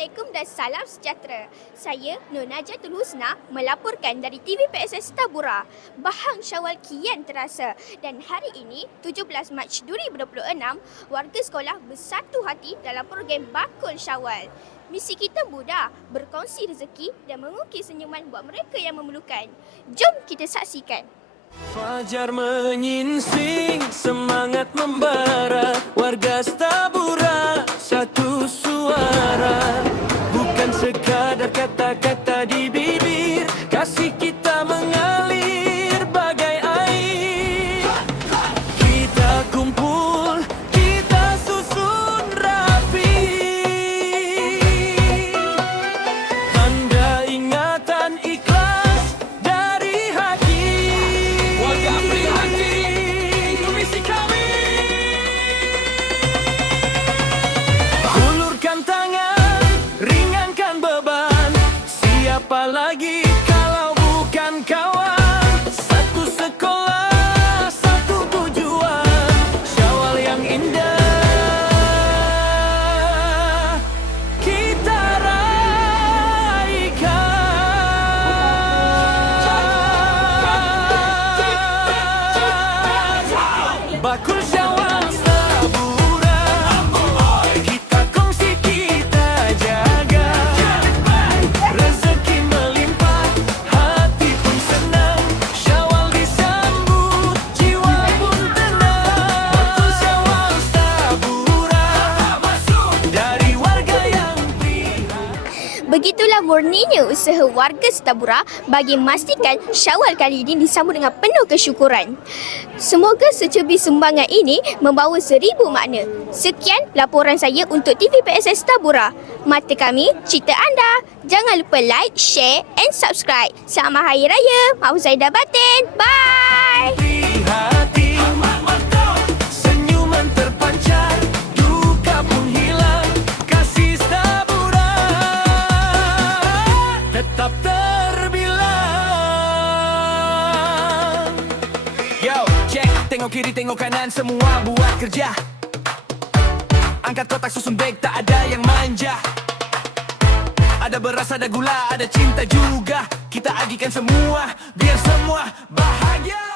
Assalamualaikum dan salam sejahtera. Saya Nur Najatul Husna melaporkan dari TV PSS Tabura. Bahang Syawal kian terasa dan hari ini 17 Mac 2026 warga sekolah bersatu hati dalam program Bakul Syawal. Misi kita mudah, berkongsi rezeki dan mengukir senyuman buat mereka yang memerlukan. Jom kita saksikan. Fajar menyingsing, semangat membara, warga Tabura satu suara. Bukan sekadar kata-kata di bibir, kasih kita mengalir bagai air. Kita kumpul, kita susun rapi, tanda ingatan ikhlas dari hati. Warga prihatin, misi kami. Ulurkan tangan, ringankan beban. Siapa lagi kalau bukan kawan? Satu sekolah, satu tujuan. Syawal yang indah kita raikan. Bakul Syawal Tabura, kita kongsi, kita jaga. Rezeki melimpah, hati pun senang. Syawal disambut, jiwa pun tenang. Bakul Syawal Tabura, dari warga yang prihatin. Begitulah murninya usaha warga Tabura bagi memastikan Syawal kali ini disambut dengan penuh kesyukuran. Semoga secubit sumbangan ini membawa 1000 makna. Sekian laporan saya untuk TV PSS Tabura. Mata kami, cerita anda. Jangan lupa like, share and subscribe. Selamat Hari Raya. Maaf Zaidah batin. Bye. Prihatin, senyuman terpancar, duka pun hilang. Kasih Tabura tetap terbilang. Yo, cek, tengok kiri, tengok kanan, semua buat kerja. Angkat kotak, susun beg, tak ada yang manja. Ada beras, ada gula, ada cinta juga. Kita agihkan semua, biar semua bahagia.